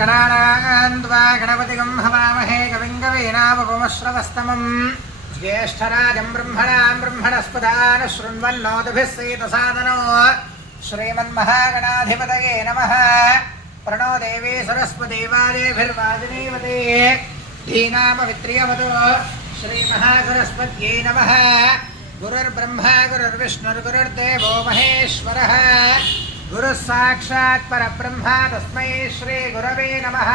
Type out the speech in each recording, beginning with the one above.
गणानां त्वा गणपतिगं हवामहे कविं कवीनामुपमश्रवस्तमम् ज्येष्ठराजं ब्रह्मणस्पदान् शृण्वन्नोतिभिः सीदसादनो श्रीमन्महागणाधिपतये नमः। प्रणो देवी सरस्वती वाजेभिर्वाजिनीवते धीनामवित्रियवतो श्रीमहासरस्वत्यै नमः। गुरुर्ब्रह्मा गुरुर्विष्णुर्गुरुर्देवो महेश्वरः गुरुः साक्षात् परब्रह्मा तस्मै श्रीगुरवे नमः।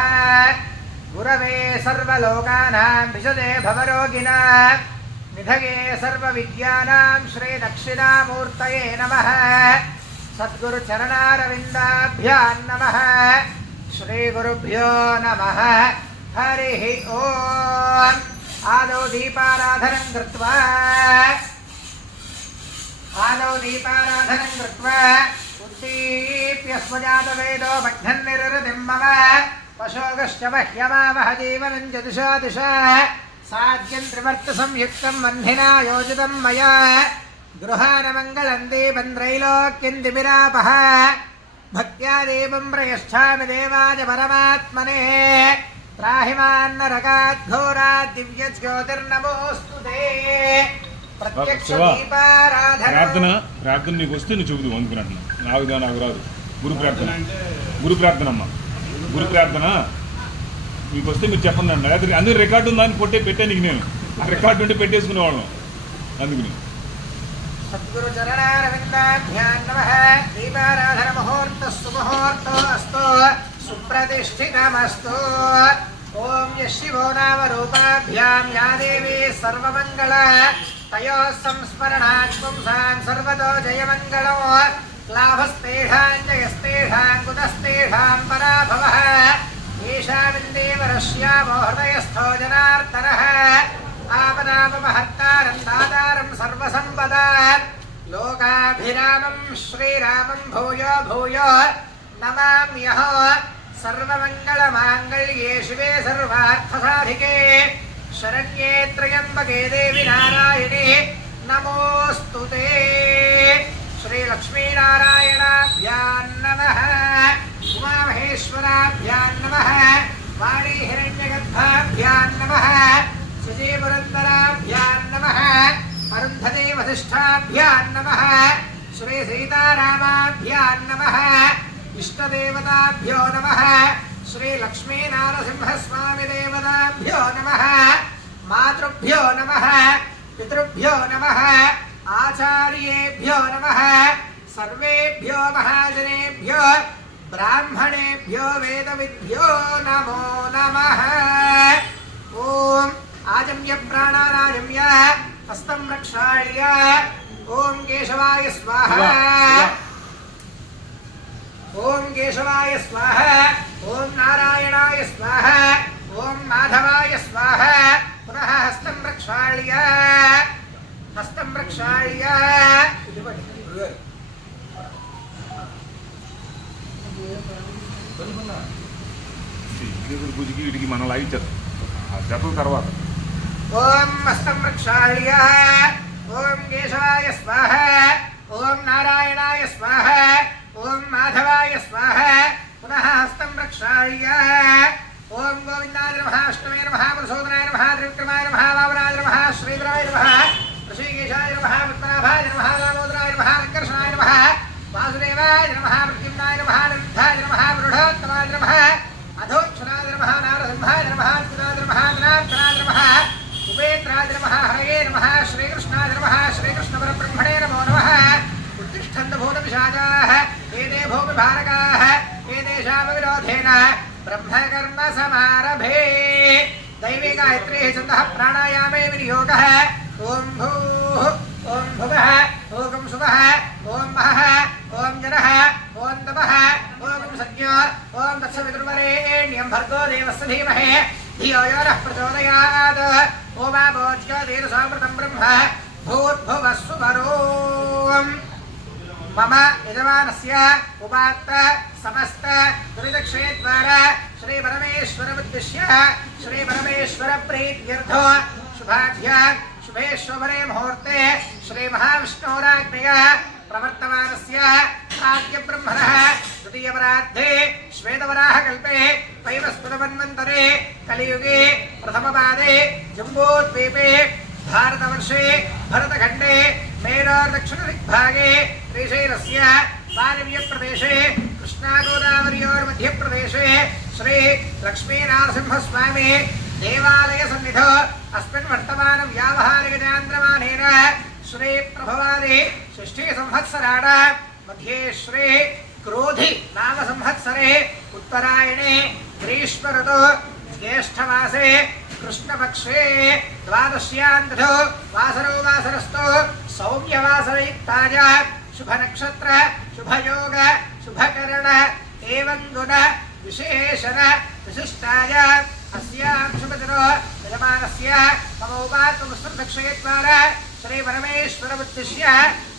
गुरवे सर्वलोकानां विशदे भवरोगिणां निधये सर्वविद्यानां श्रीदक्षिणामूर्तये नमः। सद्गुरुचरणारविन्दाभ्यां नमः। श्रीगुरुभ्यो नमः। हरिः ओम्। आदौ दीपाराधनं कृत्वा उद्दीप्य स्वजातवेदो मघ्नन्निरृतिं मम पशोगश्च मह्यमावह जीवनं च दिशा दिशा साध्यं त्रिवर्तसंयुक्तं वह्निना योजितं मया गृहानमङ्गलं दीपं त्रैलोक्यं दिविरापः भक्त्या दीपं प्रयच्छामि देवाय परमात्मने त्राहिमान्नरकाद्घोरात् दिव्यज्योतिर्नमोऽस्तु ते। ప్రార్థన ప్రార్థన నీకు వస్తే నువ్వు చెబుదు అందుకున్నట్టు నాకు రాదు. గురు ప్రార్థన అమ్మ గురు ప్రార్థన మీకు వస్తే మీరు చెప్పండి అన్న. అది అందరూ రికార్డు ఉందని పెట్టాను నీకు. నేను ఆ రికార్డు ఉంటే పెట్టేసుకునేవాళ్ళం అందుకుని. సద్గురు చరణారవిందాభ్యాం నమః. దీపారాధన ముహూర్తః సుముహూర్తోऽस्तु సుప్రతిష్ఠితమస్తు. ఓం యశివో నామ రూపాభ్యాం యా దేవీ సర్వమంగళ తయోః సంస్మరణాత్ పుంసాం సర్వతో జయమంగళో లాభస్తేషాం జయస్తేషాం కుతస్తేషాం పరాభవః ఈశావిందేవరశ్యామో హృదయస్థో జనార్దనః ఆపదాపమహర్తారం దాతారం సర్వసంపదాం లోకాభిరామం శ్రీరామం భూయో భూయో నమామ్యహం. सर्वमंगलमांगल्ये शिवे सर्वार्थसाधिके शरण्ये त्र्यंबके देवी नारायणे नमोस्तुते. श्री लक्ष्मीनारायणाभ्यां नमः. उमामहेश्वराभ्यां नमः. वाणी हिरण्यगर्भाभ्यां नमः. शचीपुरन्दराभ्यां नमः. अरुन्धती वसिष्ठाभ्यां नमः. श्री सीतारामाभ्यां नमः. इष्टदेवताभ्यो नमः. श्री लक्ष्मी नारसिंहस्वामी देवताभ्यो नमः. मातृभ्यो नमः. पितृभ्यो नमः. आचार्येभ्यो नमः. सर्वेभ्यो महाजनेभ्यो ब्राह्मणेभ्यो वेदविद्भ्यो नमो नमः. ओम आजम्य प्राणानाजम्य हस्तं रक्षाळ्य. ओम केशवाय स्वाहा. ओम केशवाय स्वाहा. ओम नारायणाय स्वाहा. ओम माधवाय स्वाहा. पुनः हस्तं प्रक्षाल्य పూజకి వీటికి మనం లైవ్ జపల తర్వాత ओम हस्तं प्रक्षाल्य. ओम केशवाय स्वाहा. ओम नारायणाय स्वाहा. ओम माधवाय स्वाहा. पुनः हस्तं प्रक्षाल्य. ओम गोविंदाय नमः. अष्टमे नमः. प्रसोदनाय नमः. त्रिविक्रमाय नमः. वामनाय नमः. श्रीधराय नमः. ऋषिकेशाय नमः. पद्मनाभाय नमः. दामोदराय नमः. संकर्षणाय नमः. वासुदेवाय नमः. प्रद्युम्नाय नमः. निरुद्धाय नमः. पुरुषोत्तमाय नमः. अधोक्षणाय नमः. नारसिंहाय नमः. अच्युताय नमः. जनार्दनाय नमः. उपेन्द्राय नमः. हरये नमः. श्रीकृष्णाय नमः. श्रीकृष्णपरब्रह्मणे नमो नमः. उत्तिष्ठन्तु भूतपिशाचाः एते भूमिभारकाः एतेषामविरोधेन ब्रह्मकर्म समारभे. दैवी गायत्री छन्दः प्राणायामे विनियोगः. ॐ भूः ॐ भुवः ॐ शुभः ॐ महः ॐ जनः ॐ तपः ॐ सद्यो ॐ तत्सवितुर्वरेण्यं भर्गो देवस्य धीमहि धियो यो नः प्रचोदयात्. ओमाभोज्योतिर्सामृतं ब्रह्म भूर्भुवः सुवरोम्. मम यजमानस्य उपात्त समस्त दुरितक्षयद्वारा श्री परमेश्वरमुद्दिश्य श्री परमेश्वर प्रीत्यर्थो शुभाढ्य शुभे शोभने मुहूर्ते श्री महाविष्णोराज्ञया प्रवर्तमानस्य प्राज्ञब्रह्मणः द्वितीयपरार्धे श्वेतवराहकल्पे वैवस्वतमन्वन्तरे कलियुगे प्रथमपादे जम्बूद्वीपे भारतवर्षे भरतखण्डे मेरोर्दक्षिणदिग्भागे श्रीशैलस्य पारव्यप्रदेशे कृष्णागोदावर्योर्मध्यप्रदेशे श्री लक्ष्मीनारसिंहस्वामी देवालयसन्निधौ अस्मिन् वर्तमानं व्यावहारिकचान्द्रमानेन श्री प्रभवादि षष्ठी संवत्सराण मध्ये श्री क्रोधि नाम संवत्सरे उत्तरायणे ग्रीष्म ऋतु ज्येष्ठमासे कृष्णपक्षे द्वादश्यां तिथौ वासरो वासरस्तु सौम्यवासरयुक्ताय शुभनक्षत्र शुभयोग शुभकरण एवं गुण विशेषण विशिष्टाय अस्यां शुभदिनो यजमानस्य मम उपात्तमुस्तदक्षयद्वारा श्री परमेश्वरमुद्दिश्य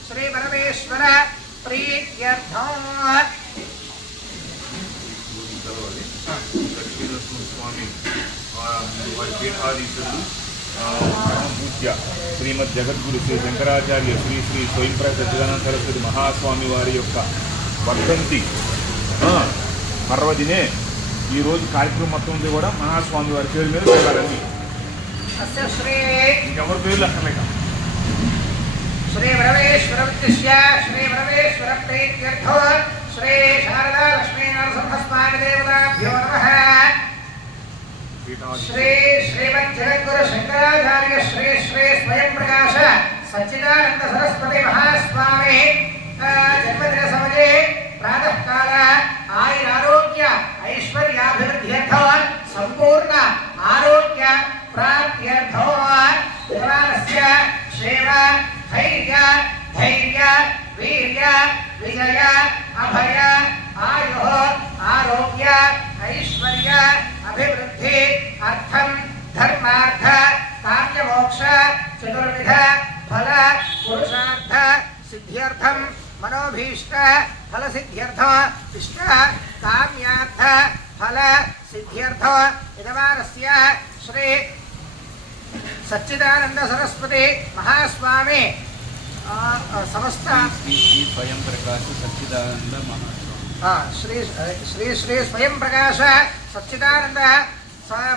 श्री परमेश्वर प्रीत्यर्थम् స్వామి వారి పీఠాధీశులు పూజ్య శ్రీమద్ జగద్గురు శ్రీ శంకరాచార్య శ్రీ శ్రీ స్వయంప్రకాశ సచ్చిదానంద సరస్వతి మహాస్వామి వారి యొక్క వర్ధంతి పర్వదినే ఈరోజు కార్యక్రమం మొత్తం ఉంది కూడా మహాస్వామి వారి పేరు మీద పెట్టాలండి. ఇంకెవరి పేర్లు అక్కర్లేక श्री परमेश्वर उद्दिश्य श्री परमेश्वर प्रीत्यर्थो श्री शारदा लक्ष्मी नरसिंहस्वामी देवताभ्यो नमः. श्री श्रीमद् जगद्गुरु शंकराचार्य श्री श्री स्वयं प्रकाश सच्चिदानंद सरस्वती महास्वामी जन्मदिन समये प्रातः काल आयुरारोग्य ऐश्वर्याभिवृद्ध्यर्थो संपूर्ण आरोग्य प्राप्त्यर्थो भगवानस्य क्षेम धैर्य धैर्य वीर्य विजय अभय आयु आरोग्य ऐश्वर्य अभिवृद्धि अर्थम धर्मार्थ काम्यमोक्ष चतुर्विध फल पुरुषार्थ सिद्ध्यर्थम मनोभीष्ट फल सिद्ध्यर्थ इष्ट काम्यार्थ फल सिद्ध्यर्थ यजमानस्य श्री सच्चिदानंद सरस्वती महास्वामी समस्त स्वयं प्रकाश सच्चिदानंद महास्वामी श्री श्री श्री स्वयं प्रकाश सच्चिदानंद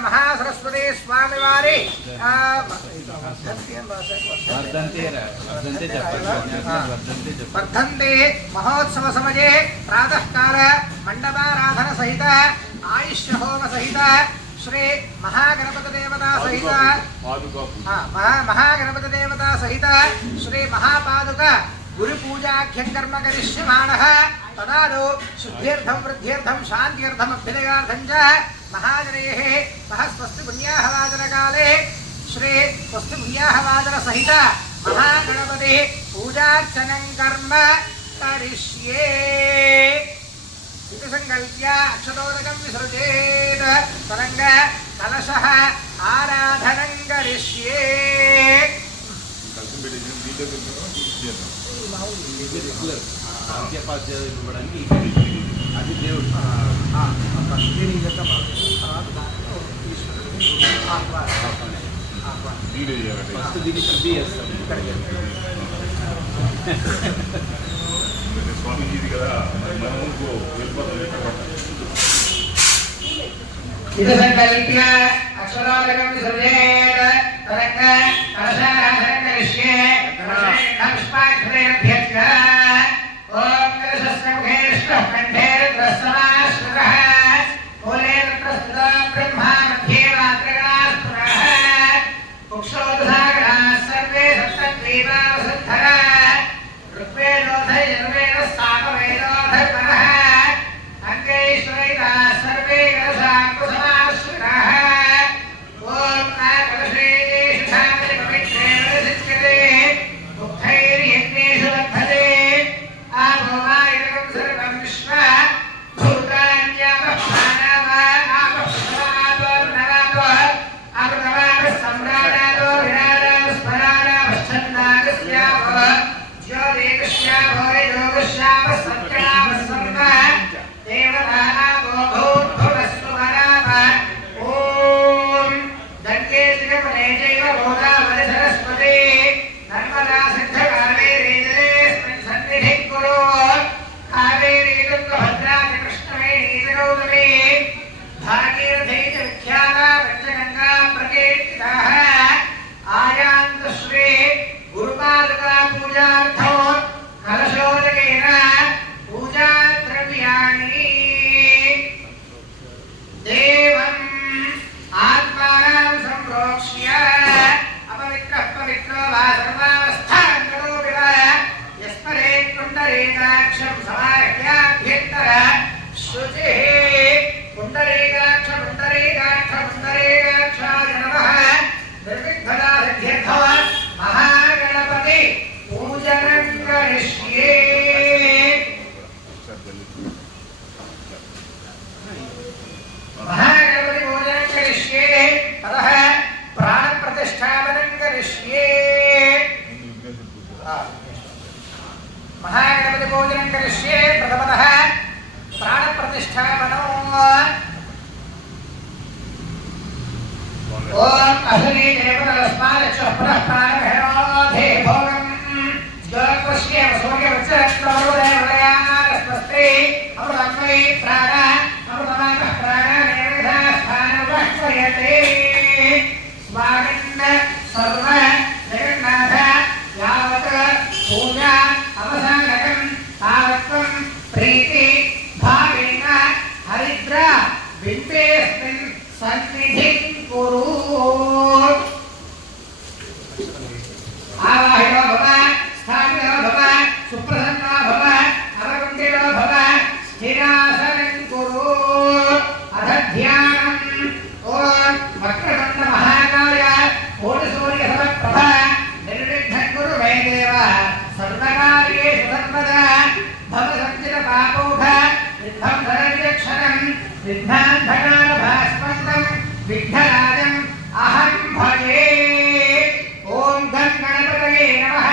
महासरस्वती स्वामी वारी वर्धन्ते महोत्सव समये प्रातः काल मंडपाराधन सहित आयुष्य होम सहित श्री महागणपति देवता सहित महागणपति देवता सहित श्री महापादुक गुरु पूजाख्यं कर्म करिष्यमाणः तदादौ शुद्ध्यर्थं वृद्ध्यर्थं शान्त्यर्थं अभ्युदयार्थं च महाजनैः सह स्वस्ति पुण्याहवाचनकाले श्री स्वस्ति पुण्याहवाचन सहित महागणपति पूजार्चनं कर्म करिष्ये इति संकल्प्य अक्षतोदकं विसृजेत् तरंग कलशः आराधनं करिष्ये. అది దేవుడు ఫస్ట్ దీన్ని శుద్ధి చేస్తాం. स्वामी जी का मनों को इति संकल्प्य अक्षरादिकं विसर्जयेत् तरंग कलशाराधनं करिष्ये. पुष्पाक्षरेभ्यश्च ओम कलशस्य मुखे विष्णुः कण्ठे रुद्रस्तमाश्रितः मूले रुद्रस्तुता ब्रह्मा मध्ये वात्रगणाः कुक्षोदधागणाः सर्वे सप्तद्वीपावसुद्धरा ऋग्वेदोऽधयर्वेद सामवेदोऽधर्मणः अङ्गैश्वरैताः सर्वे कलशाकुसमाश्रिताः ॐ कलशेषु धामनि पवित्रे वरसिच्यते मुग्धैर्यज्ञेषु वर्धते आपो वा इदं सर्वं विश्व भूता అసలే దేవతలస్మారక్ష పునఃప్రాణభైరోధే భోగం జ్యోతిష్యేవ సూర్యవచ్చరత్నమరుదేవదయాస్మస్తే అమృతమై ప్రాణ అమృతమానః ప్రాణానేవిధా స్థానవహ్వయతే స్వాగన్న సర్వ జగన్నాథ యావత్ పూజా అవసానకం తావత్వం ప్రీతి భావేన హరిద్ర బింబేస్మిన్ సన్నిధిం కురు ఆవాహితో భవ స్థాపితో భవ సుప్రసన్నో భవ అవకుంఠితో భవ స్థిరాసనం కురు అథ ధ్యానం ఓం వక్రతుండ మహాకాయ కోటి సూర్య సమప్రభ నిర్విఘ్నం కురు మే దేవ సర్వకార్యేషు సర్వదా భవ సంచిత పాపోఘ విధ్వంసరక్షణం విఘ్నాంధకార భాస్పందం విఘ్నరాజం అహం భజే ఓం గం గణపతయే నమః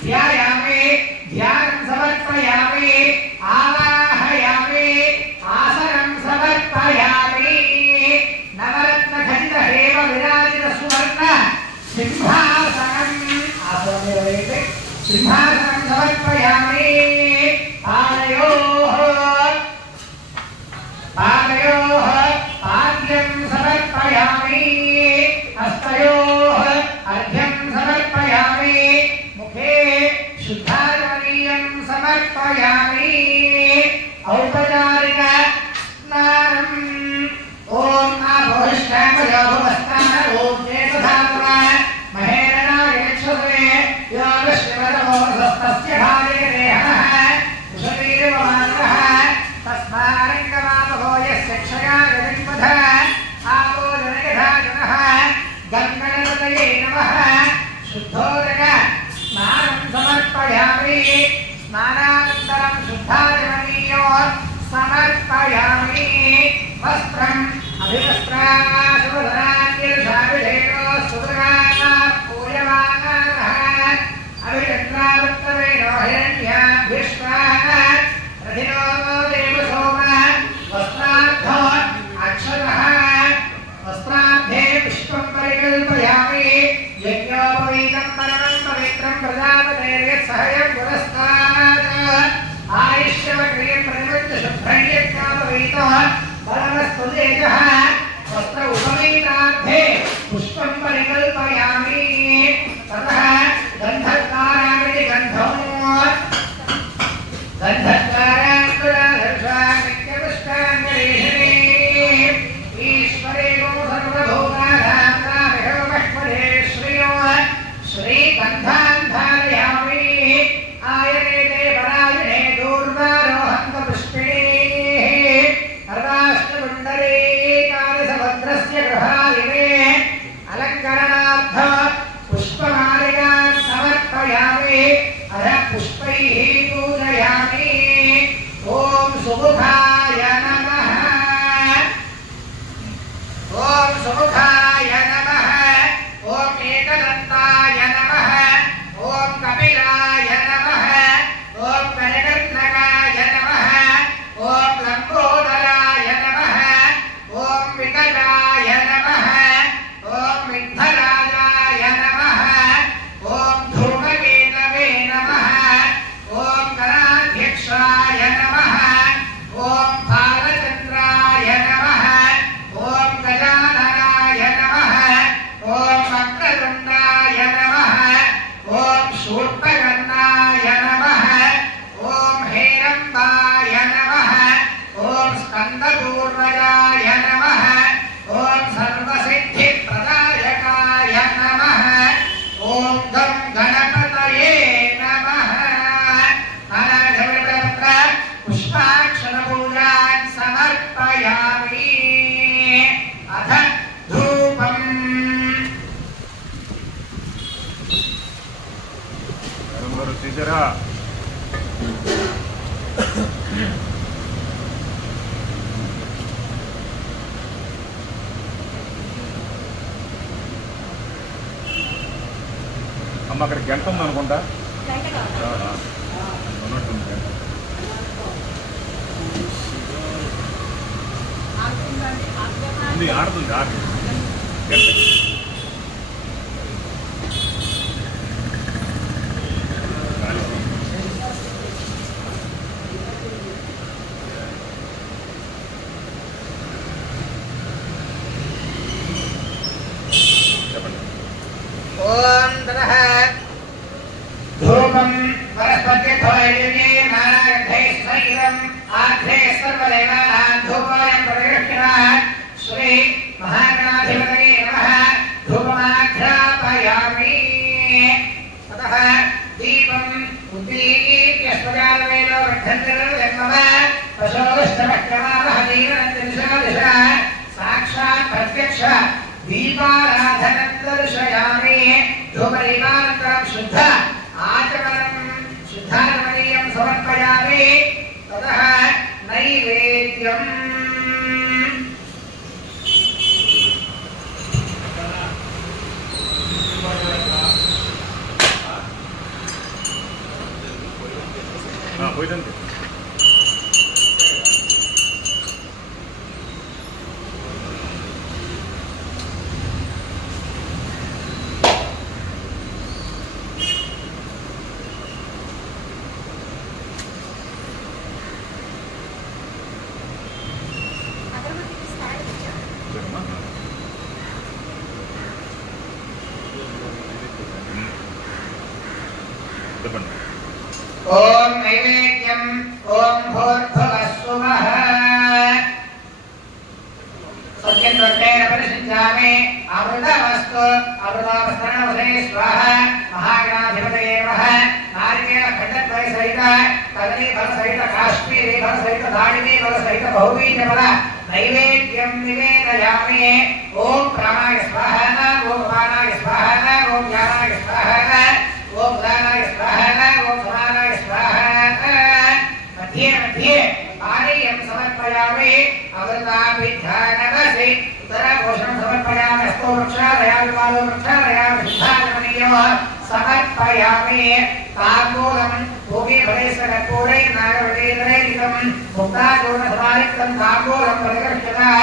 ధ్యాయామి ధ్యానం సమర్పయామి ఆవాహయామి ఆసనం సమర్పయామి నవరత్న ఖండ హేమ విరాజిత సువర్ణ సింహాసనం ఆసనమే సింహాసనం సమర్పయామి పాదయోః పాద్యం సమర్పయామి హస్తయోః అర్ఘ్యం సమర్పయామి ముఖే శుద్ధాచమనీయం సమర్పయామి ఔపచారిక స్నానం ఓం ఆభోష్టామయోభవస్థాన ఓం చేతధాతుమ మహేరణాయ యక్షసే యోగశ్రవతమోసస్తస్య భార్యదేహనః కుశలీరవమానః తస్మారంగమామభో యస్య క్షయా జగన్మధ ఆపో జనయథాజనః గంగణపతయే నమః శుద్ధోదక స్నానం సమర్పయామి స్నానానంతరం శుద్ధాచమనీయో సమర్పయామి వస్త్రం అభివస్త్రాశుభధరాన్యర్షాభిషేకో సుభగాః పూయమానాః అభిచక్రావృత్తవేణో హిరణ్యాభ్యుష్టాః రథినో దేవసోమ వస్త్రార్థో అక్షరః వస్త్రార్థే పుష్పం పరికల్పయామి యజ్ఞోపవీతం పరమం పవిత్రం ప్రజాపతేర్యత్సహయం పురస్తాత్ ఆయుష్యవక్రియం ప్రతిమత్య శుభ్రయ్యజ్ఞోపవీతో బలవస్తుదేజః వస్త్ర ఉపవీతార్థే పుష్పం పరికల్పయామి తతః గంధకారామితి గంధం అలంకరణార్థ పుష్పమాలికాన్ సమర్పయామి అధ పుష్పైః పూజయామి ఓం సుముఖాయ నమః ఓం సుముఖాయ నమః ఓం ఏకదంతాయ నమః ఓం కపిలాయ నమః ఓం కనకర్ణకాయ నమః ఓం లంబోదరాయ నమః ఓం వికటాయ నమః ఓం విఠ్ఠలాయ నమః ఓం ధూమకేతవే నమః ఓం గణాధ్యక్షాయ నమః ఓం బాలచంద్రాయ నమః ఓం గజాననాయ నమః ఓం వక్రతుండాయ నమః ఓం శూర్పకర్ణాయ నమః ఓం హేరంబాయ నమః ఓం స్కందపూర్వజాయ నమః ఓం సర్వసిద్ధిప్రదాయకాయ నమః ఓం గం గణపతయే నమః నానావిధ పుష్పాక్షర పూజాన్ సమర్పయామి అథ ధూపం తీసారా అమ్మ అక్కడ గంట ఉంది అనుకుంటా ఉన్నట్టుంది గంట. ఉంది, ఆడుతుంది గంట ततः धूपं वनस्पत्यध्वये नानागन्धैस्वैरम् आघ्रे सर्वदेवानां धूपोऽयं प्रतिगृह्णाः श्री महागणाधिपतये नमः धूपमाघ्रापयामि ततः दीपम् उद्दीप्य स्वजालवेलो वर्धन्तिर्जन्मः पशोष्टमक्रमामः दीनन्दिशा साक्षात् प्रत्यक्ष दीपाराधनं दर्शयामि धूपदीपानन्तरं शुद्ध आचमनं शुद्धाचमनीयं समर्पयामि ततः नैवेद्यम् పోయిదండి చెప్పండి ओम नैवेद्यम ओम भूर्भुवस्सुवः सत्यन्वर्तेन परिषिञ्चामि अमृतमस्तु अमृतावस्तरणवसे स्वाहा महागणाधिपतये नमः नारिकेलखण्डद्वयसहित कदलीफलसहित काश्मीरीफलसहित दाडिमीफलसहित बहुबीजफल नैवेद्यं निवेदयामि ओम प्राणाय स्वाहा ओम अपानाय स्वाहा ओम ज्ञानाय स्वाहा ओम उदानाय स्वाहा ओम समानाय स्वाहा मध्ये मध्ये पानीयं समर्पयामि अमृताभिधानवसे उत्तरपोषणं समर्पयामि अस्तो वृक्षालयामि पादो वृक्षालयामि शुद्धाचमनीयं समर्पयामि ताम्बूलं भूमिफलेशकर्पूरै नागवल्लीधरेलितं मुक्ताचूर्णसमायुक्तं ताम्बूलं प्रतिगृह्यताः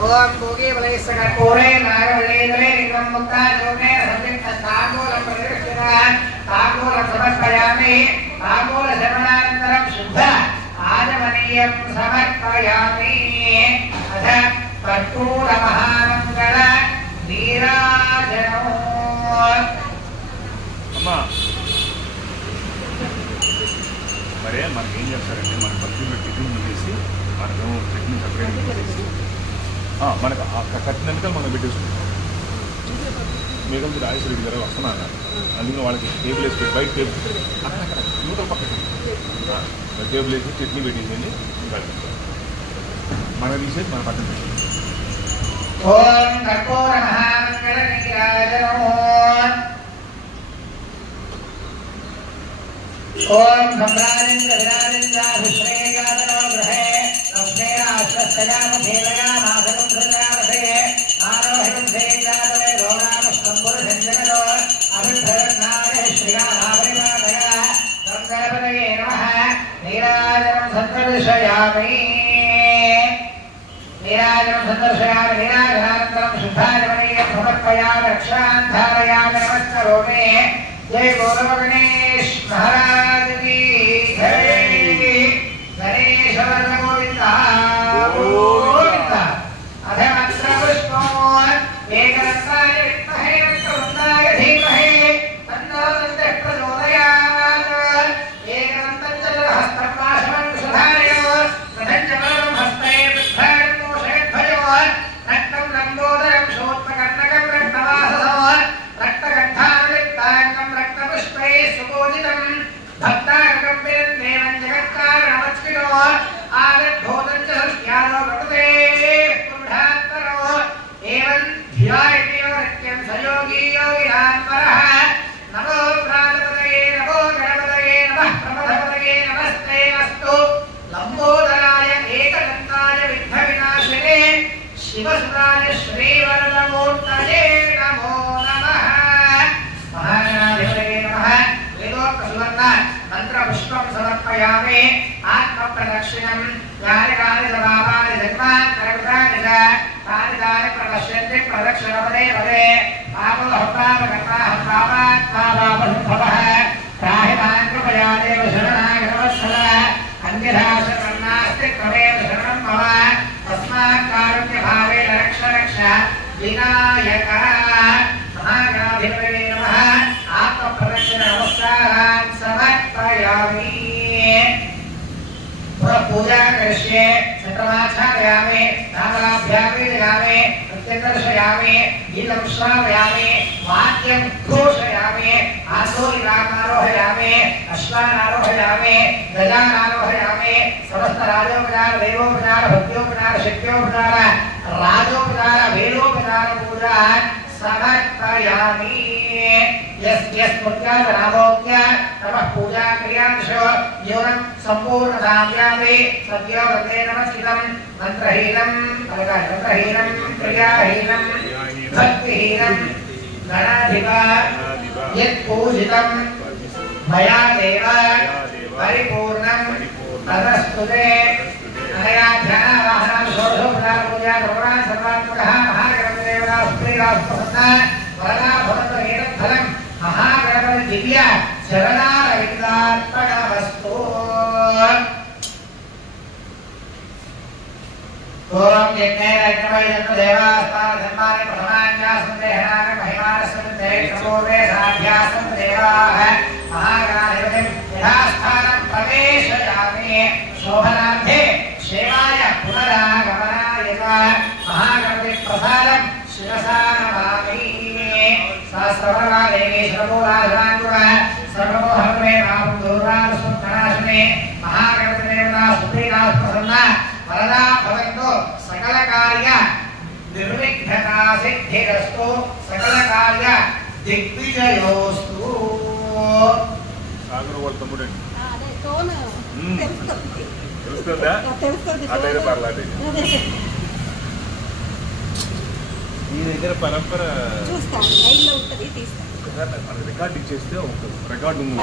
ओम भूमिफलेशकर्पूरै नागवल्लीधरेलितं मुक्ताचूर्णेन संयुक्तं ताम्बूलं प्रतिगृह्यताः ताम्बूलं समर्पयामि ताम्बूलसेवनानन्तरं शुद्ध आचमनीयं समर्पयामि अथ कर्पूरमहामङ्गल नीराजनम् అమ్మా మరే మనకి ఏం చేస్తారంటే మన భక్తులు టిఫిన్ చేసి మనకు చట్నీ సపరేట్ చేసి మనకు కట్టిన వెనకాల మనం పెట్టేసుకుంటాం మిగతా రాజేశ్వర రెడ్డి గారు వస్తున్నారు అందుకని వాళ్ళకి టేబుల్ వేసి పెట్టి బయట టేబుల్ అక్కడ యూతల పక్కన టేబుల్ వేసి చట్నీ పెట్టేసేయండి మనం తీసేసి మన పక్కన పెట్టేసి ఓం కర్పూర మహామంగళ నీరాజనో ఓం సంప్రాజేంద్ర విరాజేంద్రాభిశ్రేయాదనో గృహే లక్ష్మేణ అశ్వస్తయామ దేవయామాసనం ధృతావసే ఆరోహితం సేయాదవే గౌరామస్తంబురసంజగదో అభిప్రయత్నాయ శ్రీరామాభిమాదయ గంగణపతయే నమః నీరాజనం సందర్శయామి नीराजनं सन्दर्शयामि नीराजनानन्तरं शुद्धाचमनीयं समर्पयामि रक्षां धारयामि नमस्करोमि जय गौरवगणेश महाराज की जय गणेश वर्ण गोविन्द गोविन्द अधमत्र पुष्पो एकदन्ताय विद्महे वक्रतुण्डाय धीमहि तन्नो दन्तः प्रचोदयात् एकदन्तं चतुर्हस्तं पाशमं सुधारय प्रथञ्चमलं हस्ते रक्तं लम्बोदरं शोत्पकर्णकं रक्तवाससो रक्तगन्धानुलिप्ताङ्गं रक्तपुष्पैः सुपूजितं भक्ताङ्गं विरन्देवं जगत्कारणमच्युतो आविर्भूतं च सृष्ट्यानो प्रकृतेः पुरुषात्परो एवं ध्यायति नित्यं स योगी योगिनां परः नमो प्राणपतये नमो गणपतये नमः प्रमथपतये नमस्ते अस्तु लम्बोदराय एकदन्ताय विघ्नविनाशिने शिवसुताय श्रीवरदमूर्तये नमो नमः महागणाधिपतये नमः वेदोक्तसुवर्ण मन्त्रपुष्पं समर्पयामि आत्मप्रदक्षिणं यानि कानि समापानि जन्मान्तरकृतानि च तानि तानि प्रदक्ष्यन्ति प्रदक्षिणपदे पदे पापोऽहं पापकर्ताहं पापात्मा पापसम्भवः त्राहि मां कृपया देव शरणागतवत्स विनायकः महागणाधिपतये नमः आत्मप्रदक्षिण नमस्कारान् समर्पयामि पूजा करिष्ये चक्रमाच्छादयामि नामलाभ्यामि ददामि प्रत्यन्दर्शयामि गीतं श्रावयामि वाक्यं घोषयामि आसोरिरामारोहयामि अश्वानारोहयामि गजानारोहयामि समस्तराजोपचार देवोपचार भक्त्योपचार शक्त्योपचार राजोपचार वेदोपचार पूजा समर्पयामि यस्मुद्यानामोक्त्य नमः पूजा क्रियांशो न्यूनं सम्पूर्णधाम्यामि सद्यो वन्दे नमस्कृतं मन्त्रहीनं मंत्रहीनं क्रियाहीनं भक्तिहीनं गणाधिपा यत्पूजितं मया देव परिपूर्णं तदस्तुते अनया ध्यानावाहनां षोडशोपचार पूजा कर्मणां सर्वात्मकः महागणपतिदेवता सुप्रीरास्तुसन्ना वरदा भवतु एतत् फलं महागणपति दिव्य चरणारविन्दार्पणमस्तु ओम यज्ञेन देवास्ताधर्मानि प्रथमान्यासन्देहनानि महिमानस्सन्ते प्रमोदे साध्यासं देवाः महागणाधिपतिं यथास्थानं प्रवेशयामि शोभनार्थे सेवाय पुनरागमनाय च महागणपति प्रसादं शिरसा नमामि सहस्रवरदा देवी सर्वमूलाधराङ्कुरः सर्वमोहमे मां दूरानुस्मरणाशने महागणपतिदेवता सुप्रीरास्प्रसन्ना वरदा भवन्तु सकलकार्य निर्विघ्नता सिद्धिरस्तु सकलकार्य దిగ్విజయోస్తు. సాగర్ వాళ్ళ తమ్ముడు అదే టోన్ తెలుస్తుందా? తెలుస్తుంది అదే పర్లేదు. మీ దగ్గర పరంపర చూస్తాను లైన్లో ఉంటుంది తీస్తాను. ఒకసారి రికార్డ్ ఇచ్చేస్తే ఒక రికార్డు ఉంది.